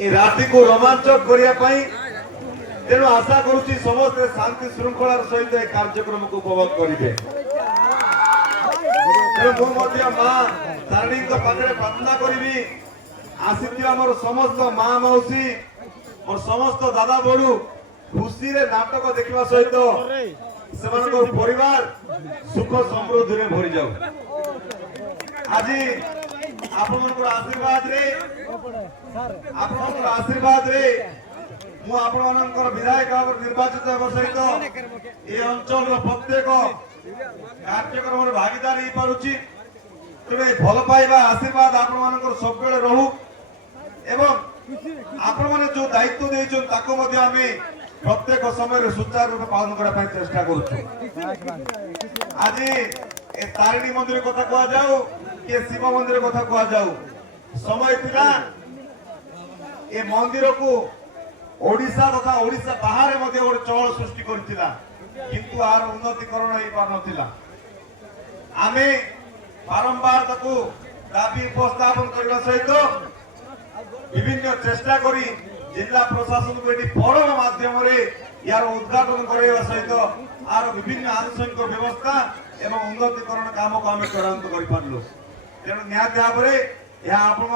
ए राति को रोमांचक करने तेणु आशा करुच्ची समस्ते शांति श्रृंखलार सहित ए कार्यक्रम को उपभोग करेंगे। माँ तारिणी पाखे प्रार्थना करी आसी मोर समस्त माँ मौसी मोर समस्त दादा बड़ू खुशी रे नाटक देखा सहित से परिवार सुख समृद्धि रे भरी जाऊ। आज आशीर्वाद रे मु आपनकर विधायक भाव निर्वाचित सहित ये अंचल प्रत्येक कार्यक्रम भागीदारी हो पारुची। तेरे भल पाइबा आशीर्वाद आपनकर सब बेले रहू एवं आपण माने जो दायित्व देइछन ताको मध्ये आमे प्रत्येक समय सुचारू रूप पालन करबा चेष्टा करूछु। आज ए तारिणी मंदिर कथा कह जाऊ के शिव मंदिर कथा कह जाऊ समय थिला ए मंदिर को ओडिसा तथा ओडिसा बाहर मध्ये गोटे चहल सृष्टि करथिला किंतु आर उन्नतिकरण हो पार नथिला। आमे बारंबार ताकू दाबी उपस्थापन करबा सहित विभिन्न चेष्टा करी जिला प्रशासन को एटी फोरम माध्यम रे यार उद्घाटन करबा सहित आर विभिन्न आनुषंगिक व्यवस्था एवं उन्नतिकरण काम को आमे चूड़ांत करि पारलु। तेणु निहाती भाव रे या आपण